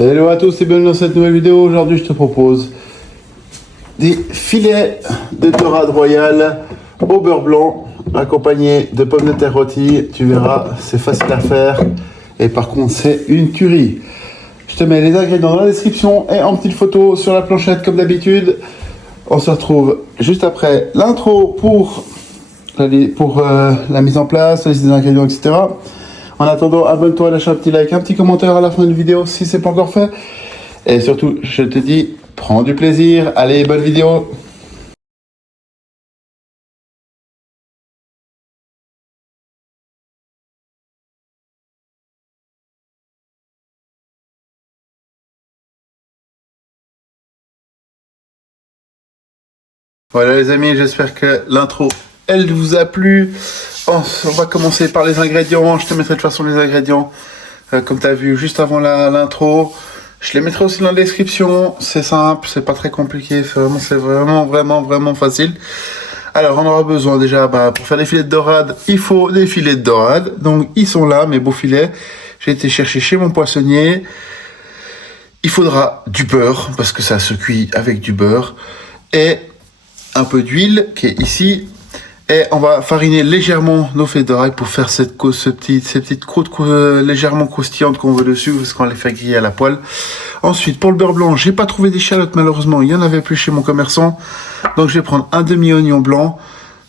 Hello à tous et bienvenue dans cette nouvelle vidéo. Aujourd'hui je te propose des filets de dorade royale au beurre blanc accompagnés de pommes de terre rôties. Tu verras, c'est facile à faire et par contre c'est une tuerie. Je te mets les ingrédients dans la description et en petite photo sur la planchette comme d'habitude. On se retrouve juste après l'intro pour la mise en place, la liste des ingrédients, etc. En attendant, abonne-toi, lâche un petit like, un petit commentaire à la fin de la vidéo si c'est pas encore fait. Et surtout, je te dis, prends du plaisir. Allez, bonne vidéo. Voilà les amis, j'espère que l'intro, elle vous a plu. On va commencer par les ingrédients. Je te mettrai de toute façon les ingrédients, comme tu as vu juste avant l'intro. Je les mettrai aussi dans la description. C'est simple, c'est pas très compliqué. C'est vraiment facile. Alors, on aura besoin déjà, pour faire des filets de dorade, il faut des filets de dorade. Donc, ils sont là, mes beaux filets. J'ai été chercher chez mon poissonnier. Il faudra du beurre, parce que ça se cuit avec du beurre. Et un peu d'huile, qui est ici. Et on va fariner légèrement nos filets de dorade pour faire ces petites croûtes légèrement croustillantes qu'on veut dessus, parce qu'on va les faire griller à la poêle. Ensuite, pour le beurre blanc, j'ai pas trouvé d'échalotes, malheureusement. Il y en avait plus chez mon commerçant. Donc, je vais prendre un demi-oignon blanc.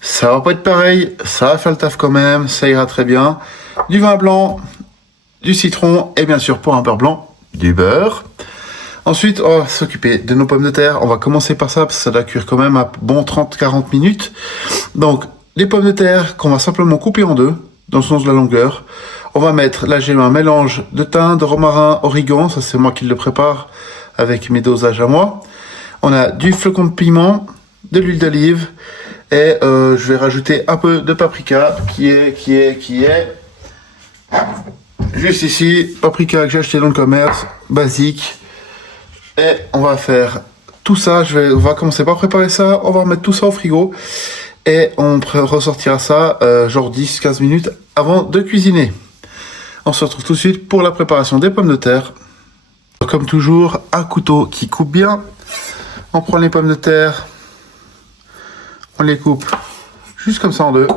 Ça va pas être pareil. Ça va faire le taf quand même. Ça ira très bien. Du vin blanc, du citron et bien sûr, pour un beurre blanc, du beurre. Ensuite, on va s'occuper de nos pommes de terre. On va commencer par ça parce que ça doit cuire quand même à bon 30-40 minutes. Donc, les pommes de terre qu'on va simplement couper en deux, dans le sens de la longueur. On va mettre, là j'ai un mélange de thym, de romarin, origan. Ça c'est moi qui le prépare avec mes dosages à moi. On a du flocon de piment, de l'huile d'olive. Et je vais rajouter un peu de paprika qui est juste ici. Paprika que j'ai acheté dans le commerce, basique. Et on va faire tout ça, on va commencer par préparer ça, on va remettre tout ça au frigo et on ressortira ça genre 10-15 minutes avant de cuisiner. On se retrouve tout de suite pour la préparation des pommes de terre. Comme toujours, un couteau qui coupe bien. On prend les pommes de terre, on les coupe juste comme ça en deux.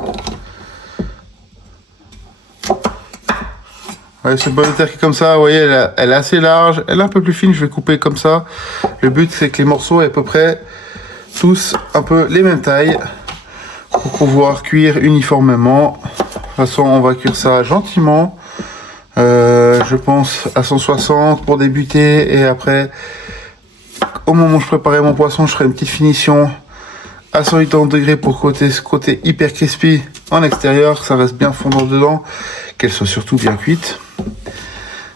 Ouais, cette pomme de terre qui est comme ça, vous voyez, elle est assez large, elle est un peu plus fine, je vais couper comme ça. Le but, c'est que les morceaux aient à peu près tous un peu les mêmes tailles pour pouvoir cuire uniformément. De toute façon, on va cuire ça gentiment. Je pense à 160 pour débuter et après, au moment où je préparais mon poisson, je ferai une petite finition à 180 degrés pour ce côté hyper crispy en extérieur, que ça reste bien fondant dedans, qu'elle soit surtout bien cuite.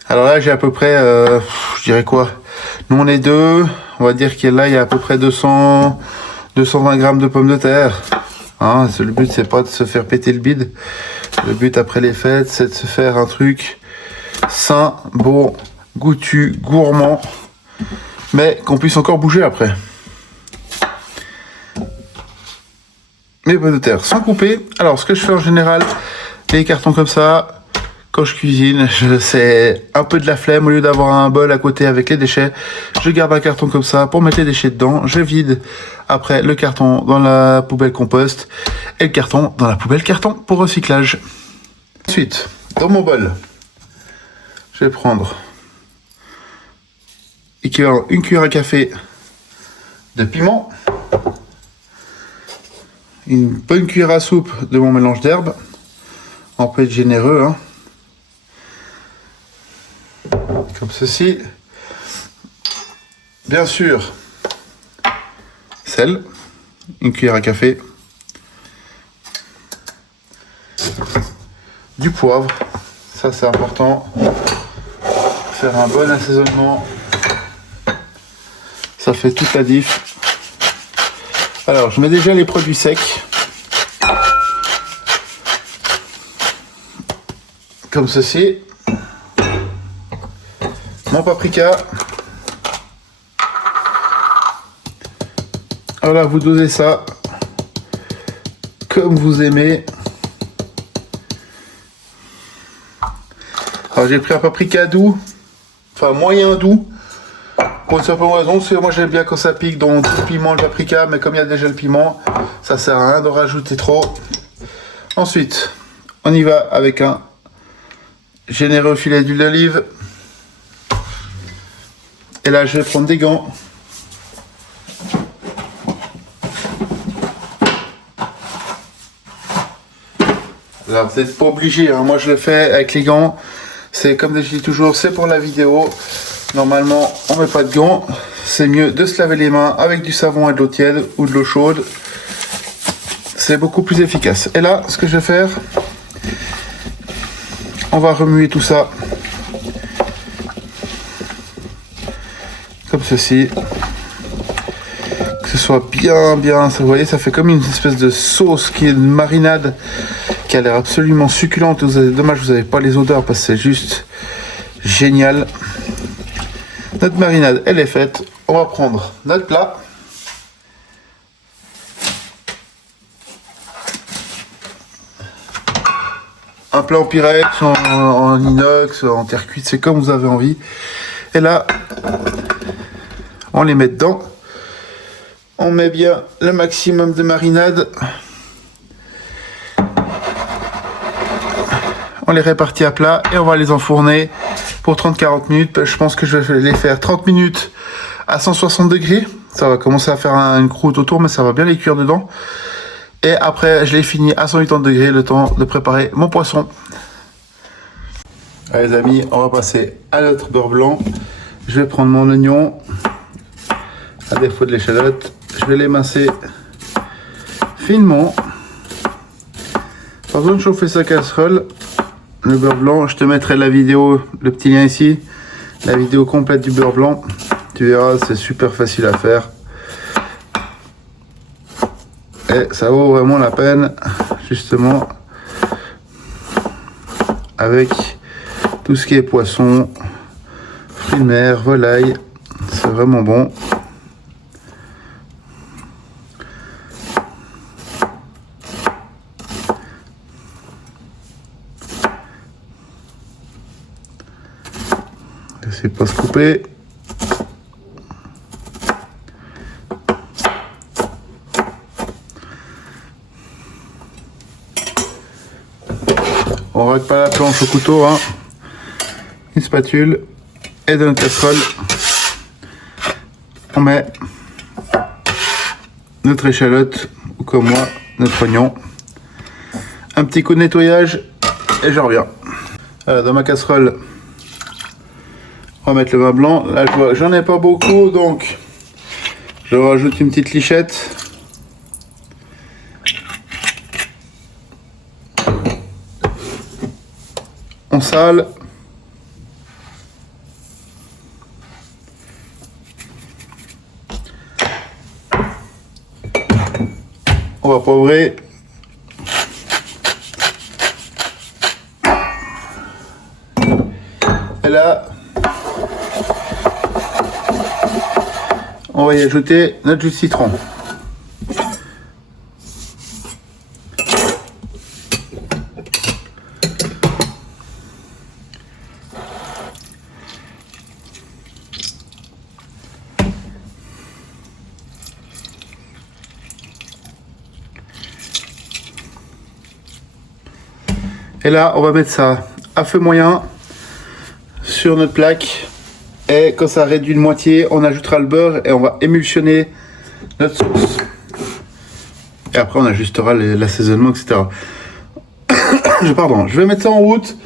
Alors là, j'ai à peu près, je dirais quoi, nous on est deux, on va dire qu'il y a à peu près 220 grammes de pommes de terre. Hein, le but, c'est pas de se faire péter le bide. Le but après les fêtes, c'est de se faire un truc sain, beau, goûtu, gourmand, mais qu'on puisse encore bouger après. Mes pommes de terre sont coupées. Alors, ce que je fais en général, les cartons comme ça, quand je cuisine, c'est un peu de la flemme. Au lieu d'avoir un bol à côté avec les déchets, je garde un carton comme ça pour mettre les déchets dedans. Je vide après le carton dans la poubelle compost et le carton dans la poubelle carton pour recyclage. Ensuite, dans mon bol, je vais prendre une cuillère à café de piment, une bonne cuillère à soupe de mon mélange d'herbes. On peut être généreux, hein. Comme ceci. Bien sûr, sel, une cuillère à café, du poivre, ça c'est important, faire un bon assaisonnement, ça fait toute la diff. Alors je mets déjà les produits secs, comme ceci. Mon paprika. Voilà, vous dosez ça comme vous aimez. Alors j'ai pris un paprika doux enfin moyen doux. Pour une simple raison, c'est moi j'aime bien quand ça pique, donc le piment, le paprika, mais comme il y a déjà le piment, ça sert à rien de rajouter trop. Ensuite, on y va avec un généreux filet d'huile d'olive. Et là, je vais prendre des gants. Alors, vous n'êtes pas obligé, hein. Moi je le fais avec les gants. C'est comme je dis toujours, c'est pour la vidéo. Normalement, on met pas de gants. C'est mieux de se laver les mains avec du savon et de l'eau tiède ou de l'eau chaude. C'est beaucoup plus efficace. Et là, ce que je vais faire, on va remuer tout ça comme ceci. Que ce soit bien, vous voyez, ça fait comme une espèce de sauce qui est une marinade qui a l'air absolument succulente. Dommage, vous n'avez pas les odeurs parce que c'est juste génial. Notre marinade, elle est faite. On va prendre notre plat. Un plat en pyrex, en inox, en terre cuite, c'est comme vous avez envie. Et là, on les met dedans. On met bien le maximum de marinade. On les répartit à plat et on va les enfourner pour 30-40 minutes. Je pense que je vais les faire 30 minutes à 160 degrés. Ça va commencer à faire une croûte autour, mais ça va bien les cuire dedans. Et après, je les finis à 180 degrés, le temps de préparer mon poisson. Allez les amis, on va passer à notre beurre blanc. Je vais prendre mon oignon, à défaut de l'échalote. Je vais l'émincer finement. Pas besoin de chauffer sa casserole. Le beurre blanc, je te mettrai la vidéo, le petit lien ici, la vidéo complète du beurre blanc. Tu verras, c'est super facile à faire. Et ça vaut vraiment la peine, justement, avec tout ce qui est poisson, fruits de mer, volaille. C'est vraiment bon. Essayez de pas se couper. On règle pas la planche au couteau, hein. Une spatule et dans une casserole, on met notre échalote, ou comme moi, notre oignon. Un petit coup de nettoyage et je reviens. Dans ma casserole, on va mettre le vin blanc. Là, je vois, j'en ai pas beaucoup, donc je rajoute une petite lichette. On sale. On va poivrer. Et là, on va y ajouter notre jus de citron. Et là, on va mettre ça à feu moyen sur notre plaque. Et quand ça réduit de moitié, on ajoutera le beurre et on va émulsionner notre sauce. Et après, on ajustera l'assaisonnement, etc. Pardon, je vais mettre ça en route.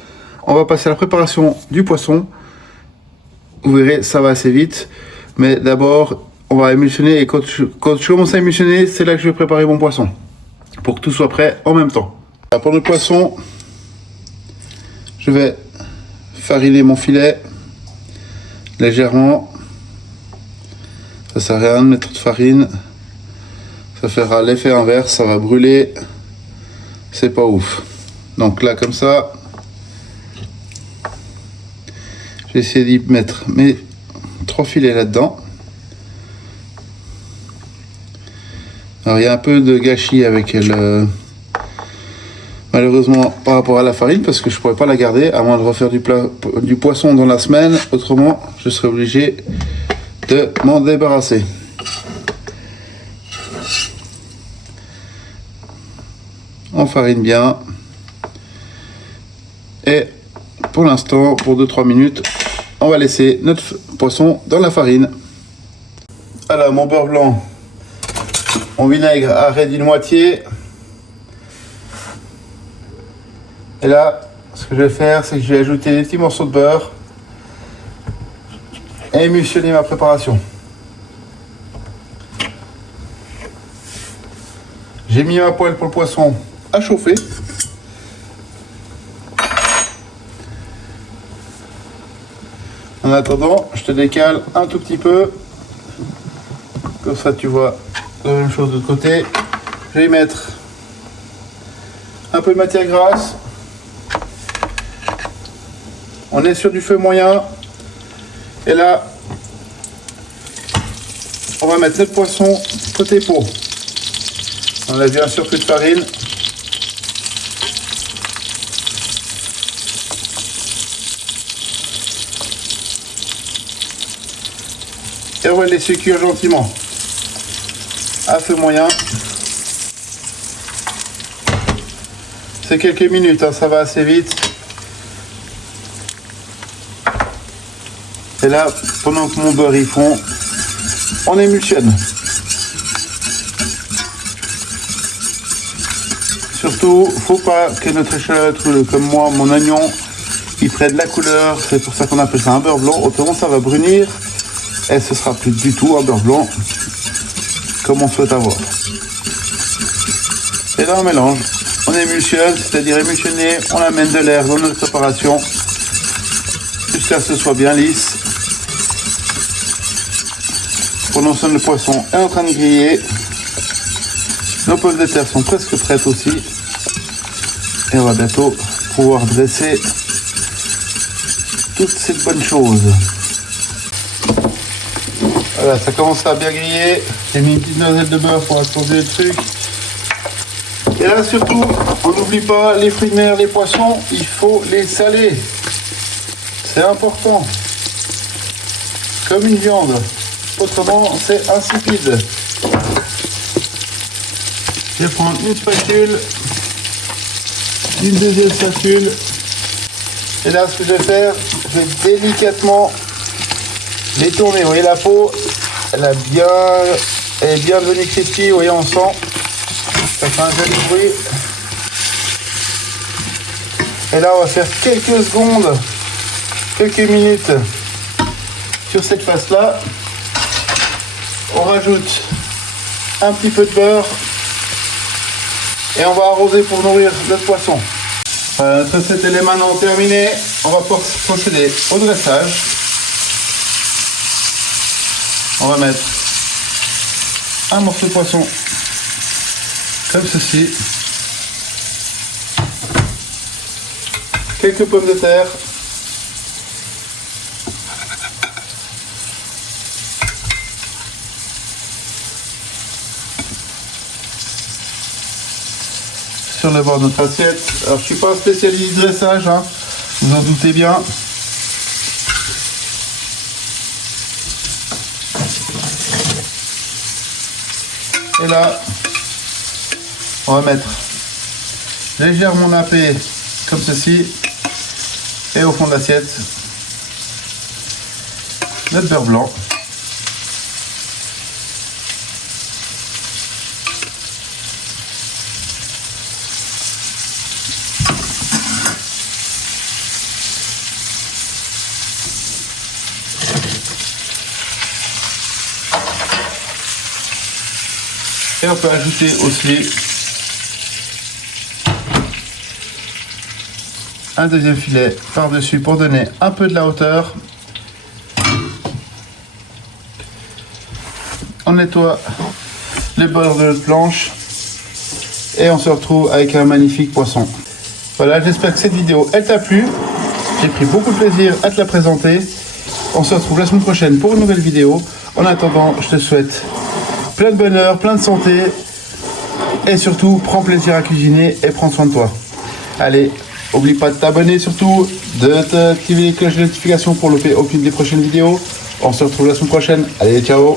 On va passer à la préparation du poisson. Vous verrez, ça va assez vite. Mais d'abord, on va émulsionner. Et quand je commence à émulsionner, c'est là que je vais préparer mon poisson. Pour que tout soit prêt en même temps. Alors pour le poisson, je vais fariner mon filet légèrement. Ça sert à rien de mettre trop de farine. Ça fera l'effet inverse, ça va brûler. C'est pas ouf. Donc là, comme ça, je vais essayer d'y mettre mes 3 filets là-dedans. Alors il y a un peu de gâchis avec Malheureusement par rapport à la farine, parce que je pourrais pas la garder à moins de refaire du poisson dans la semaine, autrement je serais obligé de m'en débarrasser. On farine bien et pour l'instant, pour 2-3 minutes, on va laisser notre poisson dans la farine. Alors mon beurre blanc, mon vinaigre arrête d'une moitié. Et là, ce que je vais faire, c'est que je vais ajouter des petits morceaux de beurre et émulsionner ma préparation. J'ai mis ma poêle pour le poisson à chauffer. En attendant, je te décale un tout petit peu. Comme ça, tu vois la même chose de l'autre côté. Je vais y mettre un peu de matière grasse. On est sur du feu moyen. Et là, on va mettre notre poisson côté peau. On a bien sûr plus de farine. Et on va les laisser cuire gentiment. À feu moyen. C'est quelques minutes, hein, ça va assez vite. Et là, pendant que mon beurre y fond, on émulsionne. Surtout, faut pas que notre échalote, comme moi, mon oignon, il prenne de la couleur. C'est pour ça qu'on appelle ça un beurre blanc. Autrement, ça va brunir et ce sera plus du tout un beurre blanc comme on souhaite avoir. Et là, on mélange. On émulsionne, c'est-à-dire émulsionner, on amène de l'air dans notre préparation jusqu'à ce que ce soit bien lisse. Pendant ce temps, le poisson est en train de griller. Nos pommes de terre sont presque prêtes aussi. Et on va bientôt pouvoir dresser toutes ces bonnes choses. Voilà, ça commence à bien griller. J'ai mis une petite noisette de beurre pour accorder le truc. Et là surtout, on n'oublie pas les fruits de mer, les poissons, il faut les saler. C'est important. Comme une viande. Autrement, c'est insipide. Je vais prendre une spatule, une deuxième spatule. Et là, ce que je vais faire, je vais délicatement les tourner. Vous voyez la peau, elle est bien devenue crispy. Vous voyez, on sent. Ça fait un joli bruit. Et là, on va faire quelques secondes, quelques minutes sur cette face-là. On rajoute un petit peu de beurre et on va arroser pour nourrir notre poisson. Voilà, notre recette est maintenant terminée. On va procéder au dressage. On va mettre un morceau de poisson comme ceci, quelques pommes de terre, sur le bord de notre assiette. Alors je suis pas un spécialiste de dressage, hein, vous en doutez bien. Et là, on va mettre légèrement nappé comme ceci. Et au fond de l'assiette, notre beurre blanc. Et on peut ajouter aussi un deuxième filet par-dessus pour donner un peu de la hauteur. On nettoie les bords de notre planche et on se retrouve avec un magnifique poisson. Voilà, j'espère que cette vidéo elle t'a plu. J'ai pris beaucoup de plaisir à te la présenter. On se retrouve la semaine prochaine pour une nouvelle vidéo. En attendant, je te souhaite plein de bonheur, plein de santé et surtout prends plaisir à cuisiner et prends soin de toi. Allez, oublie pas de t'abonner surtout, d'activer les cloches de notification pour louper aucune des prochaines vidéos. On se retrouve la semaine prochaine. Allez, ciao!